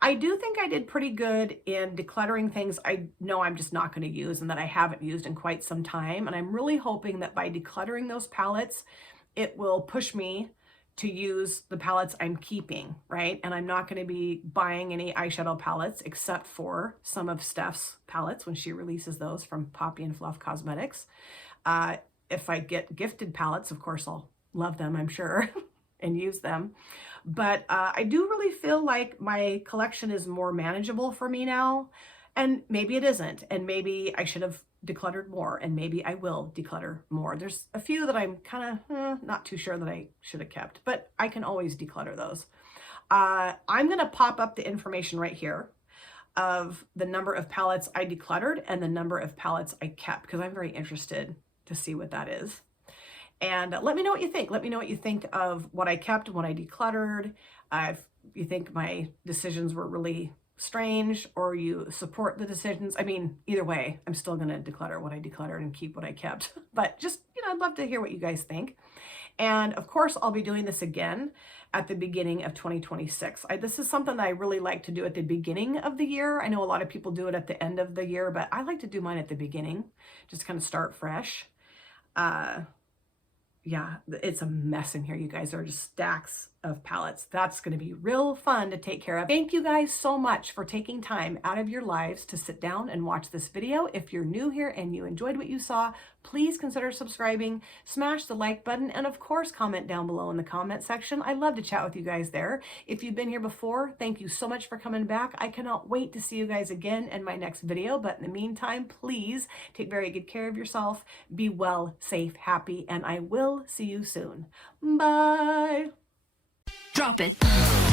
I do think I did pretty good in decluttering things I know I'm just not going to use and that I haven't used in quite some time. And I'm really hoping that by decluttering those palettes, it will push me to use the palettes I'm keeping, right? And I'm not going to be buying any eyeshadow palettes except for some of Steph's palettes when she releases those from Poppy and Fluff Cosmetics. If I get gifted palettes, of course, I'll love them, I'm sure, and use them. But I do really feel like my collection is more manageable for me now. And maybe it isn't. And maybe I should have decluttered more, and maybe I will declutter more. There's a few that I'm kind of not too sure that I should have kept, but I can always declutter those. I'm going to pop up the information right here of the number of palettes I decluttered and the number of palettes I kept, because I'm very interested to see what that is. And let me know what you think. Let me know what you think of what I kept and what I decluttered. If you think my decisions were really strange or you support the decisions. I mean, either way, I'm still going to declutter what I decluttered and keep what I kept. But just, you know, I'd love to hear what you guys think. And of course, I'll be doing this again at the beginning of 2026. This is something that I really like to do at the beginning of the year. I know a lot of people do it at the end of the year, but I like to do mine at the beginning, just kind of start fresh. Yeah, it's a mess in here, you guys. There are just stacks of palettes. That's going to be real fun to take care of. Thank you guys so much for taking time out of your lives to sit down and watch this video. If you're new here and you enjoyed what you saw, please consider subscribing, smash the like button, and of course comment down below in the comment section. I love to chat with you guys there. If you've been here before, thank you so much for coming back. I cannot wait to see you guys again in my next video, but in the meantime, please take very good care of yourself, be well, safe, happy, and I will see you soon. Bye! Drop it.